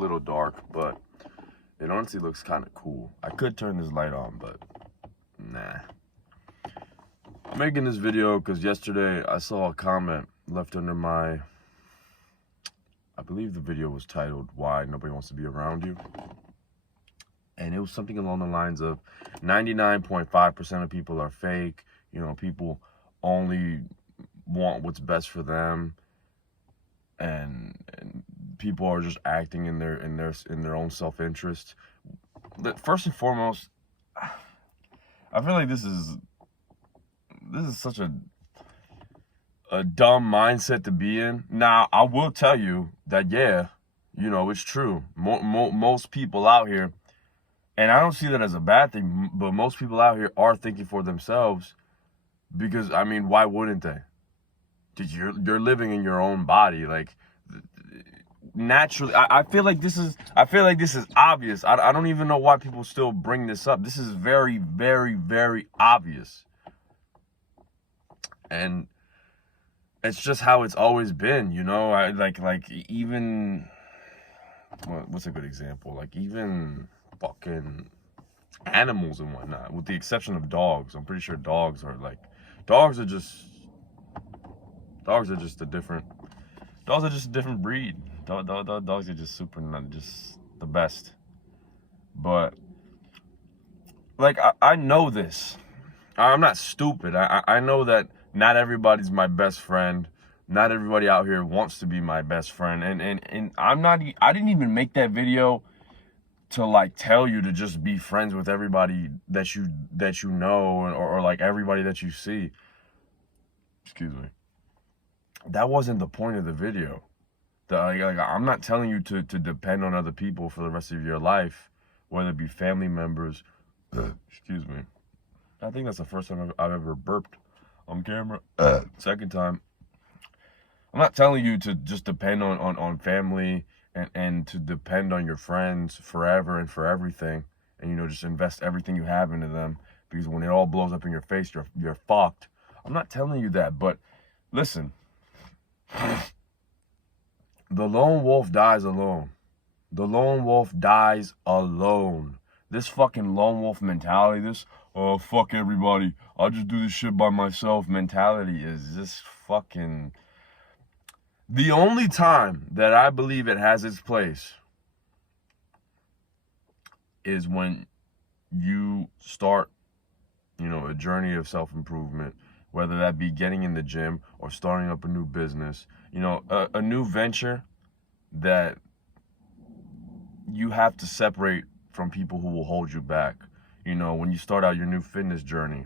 little dark, but it honestly looks kind of cool. I could turn this light on, but nah. I'm making this video because yesterday I saw a comment left under I believe the video was titled "Why Nobody Wants to Be Around You," and it was something along the lines of 99.5% of people are fake. People only want what's best for them, and people are just acting in their own self-interest. First and foremost, I feel like this is such a dumb mindset to be in. Now, I will tell you that, yeah, it's true. Most people out here, and I don't see that as a bad thing, but most people out here are thinking for themselves because, I mean, why wouldn't they? Because you're living in your own body. Like, naturally, I feel like this is obvious. I don't even know why people still bring this up. This is very, very, very obvious. And it's just how it's always been, I like even what's a good example? Like even fucking animals and whatnot, with the exception of dogs. I'm pretty sure dogs are just a different breed. Dogs are just just the best. But like I know this. I'm not stupid. I know that not everybody's my best friend. Not everybody out here wants to be my best friend. And I didn't even make that video to like tell you to just be friends with everybody that you know, or like everybody that you see. Excuse me. That wasn't the point of the video. I'm not telling you to depend on other people for the rest of your life, whether it be family members. Excuse me. I think that's the first time I've ever burped on camera. Second time. I'm not telling you to just depend on family and to depend on your friends forever and for everything, and just invest everything you have into them, because when it all blows up in your face, you're fucked. I'm not telling you that, but listen. The lone wolf dies alone. The lone wolf dies alone. This fucking lone wolf mentality, this oh fuck everybody, I'll just do this shit by myself mentality is just fucking. The only time that I believe it has its place is when you start, a journey of self-improvement, whether that be getting in the gym or starting up a new business, a new venture that you have to separate from people who will hold you back. When you start out your new fitness journey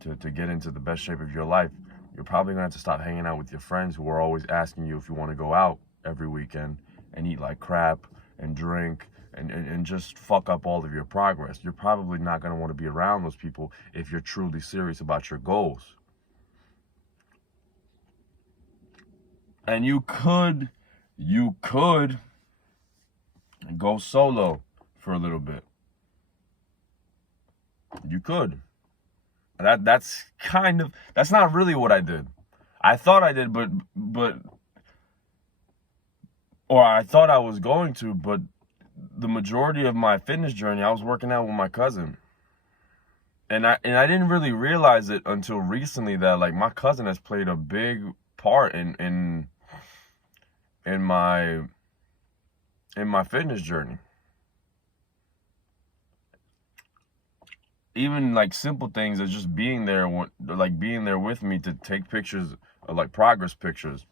to get into the best shape of your life, you're probably gonna have to stop hanging out with your friends who are always asking you if you want to go out every weekend and eat like crap and drink and just fuck up all of your progress. You're probably not gonna want to be around those people if you're truly serious about your goals. And you could go solo for a little bit. You could. That's not really what I did. I thought I did, or I thought I was going to, but the majority of my fitness journey, I was working out with my cousin. And I didn't really realize it until recently that like my cousin has played a big part in my fitness journey. Even like simple things as just being there with me to take pictures, like progress pictures.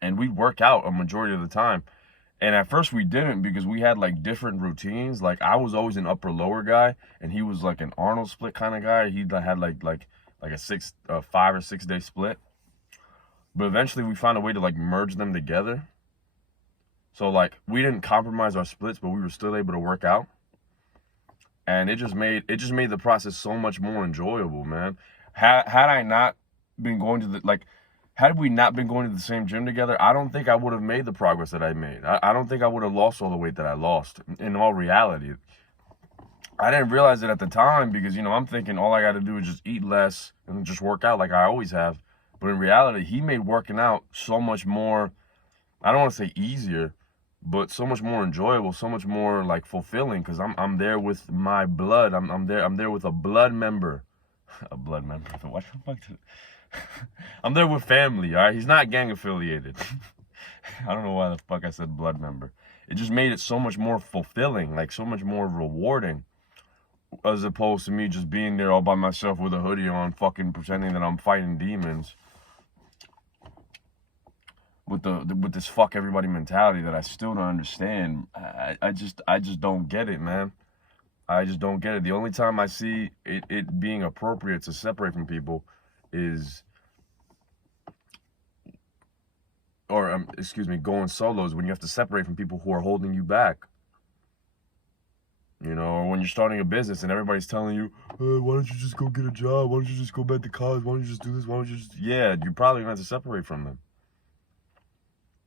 And we'd work out a majority of the time. And at first we didn't, because we had like different routines. Like I was always an upper lower guy, and he was like an Arnold split kind of guy. He had like a 5 or 6 day split. But eventually we found a way to like merge them together. So like we didn't compromise our splits, but we were still able to work out. And it just made the process so much more enjoyable, man. Had we not been going to the same gym together, I don't think I would have made the progress that I made. I don't think I would have lost all the weight that I lost, in all reality. I didn't realize it at the time because, I'm thinking all I got to do is just eat less and just work out like I always have. But in reality, he made working out so much more, I don't want to say easier, but so much more enjoyable, so much more like fulfilling, because I'm there with my blood. I'm there with a blood member. A blood member. What the fuck? I'm there with family, all right? He's not gang affiliated. I don't know why the fuck I said blood member. It just made it so much more fulfilling, like so much more rewarding, as opposed to me just being there all by myself with a hoodie on, fucking pretending that I'm fighting demons with this fuck everybody mentality that I still don't understand. I just don't get it, man. I just don't get it. The only time I see it being appropriate to separate from people is, or excuse me, going solos, when you have to separate from people who are holding you back. You know, or when you're starting a business and everybody's telling you, why don't you just go get a job? Why don't you just go back to college? Why don't you just do this? Why don't you just... Yeah, you're probably going to have to separate from them.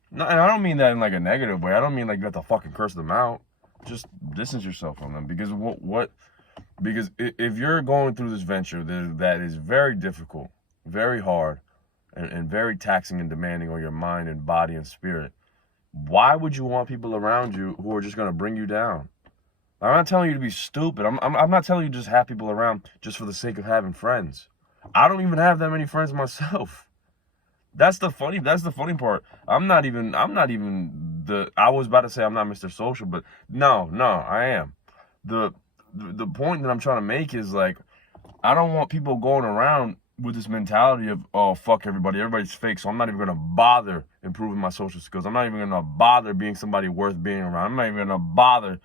No, and I don't mean that in like a negative way. I don't mean like you have to fucking curse them out. Just distance yourself from them. Because because if you're going through this venture that is very difficult, very hard, and very taxing and demanding on your mind and body and spirit, why would you want people around you who are just going to bring you down? I'm not telling you to be stupid. I'm not telling you to just have people around just for the sake of having friends. I don't even have that many friends myself. That's the funny part. I was about to say I'm not Mr. Social, but no, I am. The point that I'm trying to make is, like, I don't want people going around with this mentality of, oh, fuck everybody, everybody's fake, so I'm not even going to bother improving my social skills. I'm not even going to bother being somebody worth being around. I'm not even going to bother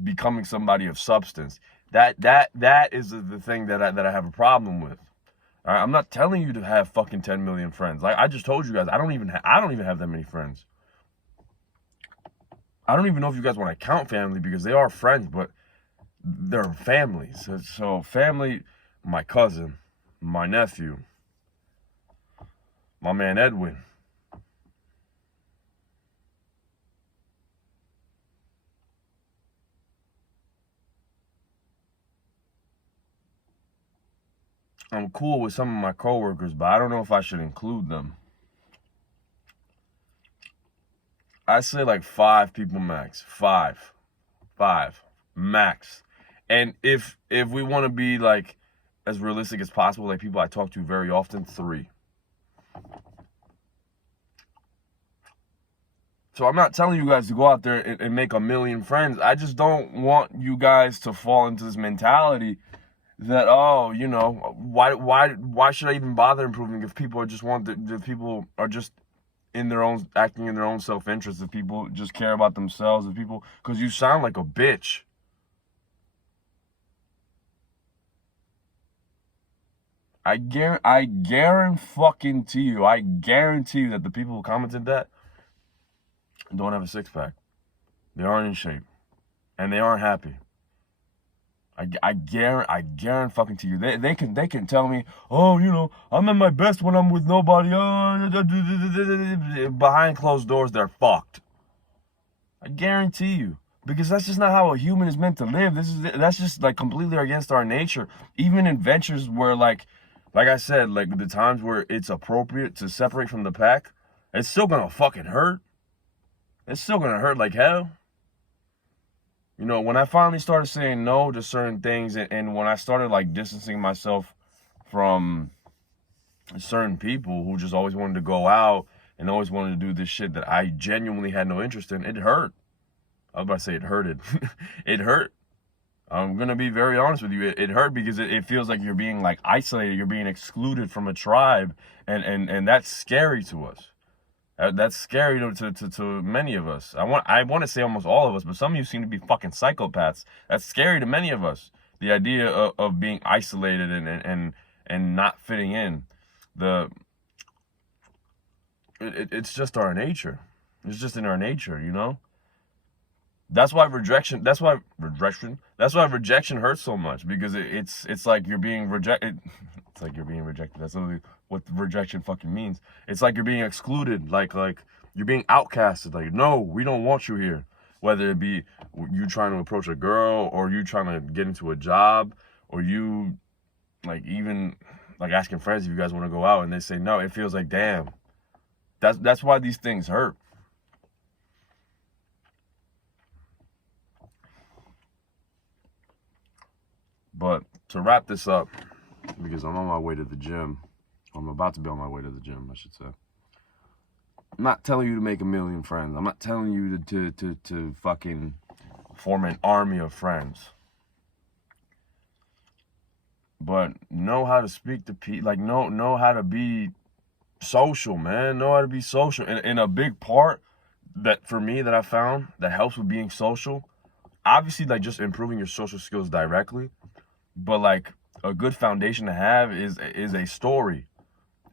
becoming somebody of substance. That is the thing that I have a problem with. All right? I'm not telling you to have fucking 10 million friends. Like I just told you guys, I don't even have that many friends. I don't even know if you guys want to count family, because they are friends, but they're family. So family, my cousin, my nephew, my man Edwin. I'm cool with some of my coworkers, but I don't know if I should include them. I say like 5 people max. 5 max. And if we want to be like as realistic as possible, like people I talk to very often, 3. So I'm not telling you guys to go out there and make a million friends. I just don't want you guys to fall into this mentality that, oh, you know, why should I even bother improving if people are just if people are just acting in their own self-interest, if people just care about themselves, if people, because you sound like a bitch. I guarantee you that the people who commented that don't have a 6-pack. They aren't in shape, and they aren't happy. I guarantee fucking to you. They can tell me, oh, you know, I'm at my best when I'm with nobody. Behind closed doors, they're fucked. I guarantee you, because that's just not how a human is meant to live. That's just like completely against our nature. Even in ventures where like I said, like the times where it's appropriate to separate from the pack, it's still gonna fucking hurt. It's still gonna hurt like hell. You know, when I finally started saying no to certain things, and when I started like distancing myself from certain people who just always wanted to go out and always wanted to do this shit that I genuinely had no interest in, it hurt. I was about to say it hurted. It hurt. I'm going to be very honest with you. It hurt because it feels like you're being like isolated. You're being excluded from a tribe. And that's scary to us. That's scary to many of us. I want to say almost all of us, but some of you seem to be fucking psychopaths. That's scary to many of us. The idea of being isolated and not fitting in. It's just our nature. It's just in our nature, you know? That's why rejection hurts so much, because it's like you're being rejected. It's like you're being rejected. That's literally what rejection fucking means. It's like you're being excluded, like you're being outcasted. Like, no, we don't want you here. Whether it be you trying to approach a girl, or you trying to get into a job, or you like even like asking friends if you guys want to go out, and they say no, it feels like, damn. That's why these things hurt. But to wrap this up, because I'm on my way to the gym. I'm about to be on my way to the gym, I should say. I'm not telling you to make 1 million friends. I'm not telling you to fucking form an army of friends. But know how to speak to people. Like, know how to be social, man. Know how to be social. And a big part that, for me, that I found that helps with being social, obviously, like, just improving your social skills directly. But, like, a good foundation to have is a story.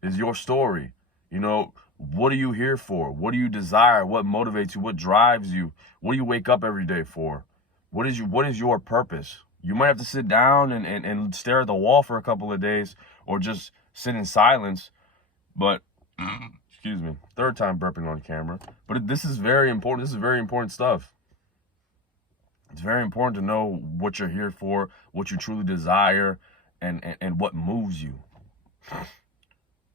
Is your story. You know, what are you here for? What do you desire? What motivates you? What drives you? What do you wake up every day for? What is your purpose? You might have to sit down and stare at the wall for a couple of days, or just sit in silence. But, excuse me, third time burping on camera. But this is very important. This is very important stuff. It's very important to know what you're here for, what you truly desire, and what moves you.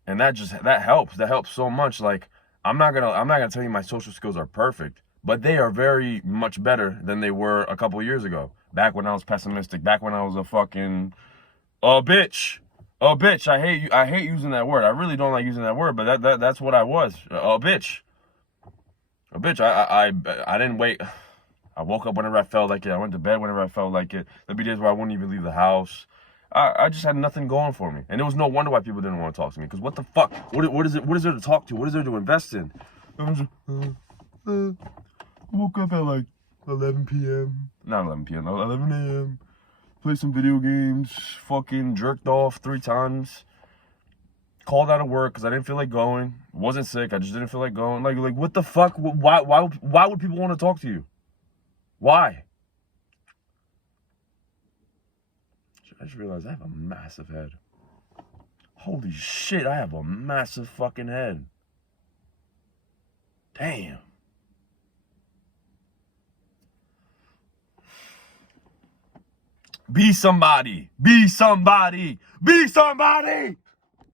And that helps. That helps so much. Like, I'm not gonna tell you my social skills are perfect, but they are very much better than they were a couple of years ago. Back when I was pessimistic, back when I was a fucking bitch. A bitch. I hate using that word. I really don't like using that word, but that's what I was. A bitch. A bitch. I didn't wait. I woke up whenever I felt like it. I went to bed whenever I felt like it. There'd be days where I wouldn't even leave the house. I just had nothing going for me. And it was no wonder why people didn't want to talk to me. Because what the fuck? What is there to talk to? What is there to invest in? I woke up at like 11 p.m. Not 11 p.m. 11 a.m. Played some video games. Fucking jerked off 3 times. Called out of work because I didn't feel like going. Wasn't sick. I just didn't feel like going. Like what the fuck? Why would people want to talk to you? Why? I just realized I have a massive head. Holy shit, I have a massive fucking head. Damn. Be somebody. Be somebody. Be somebody.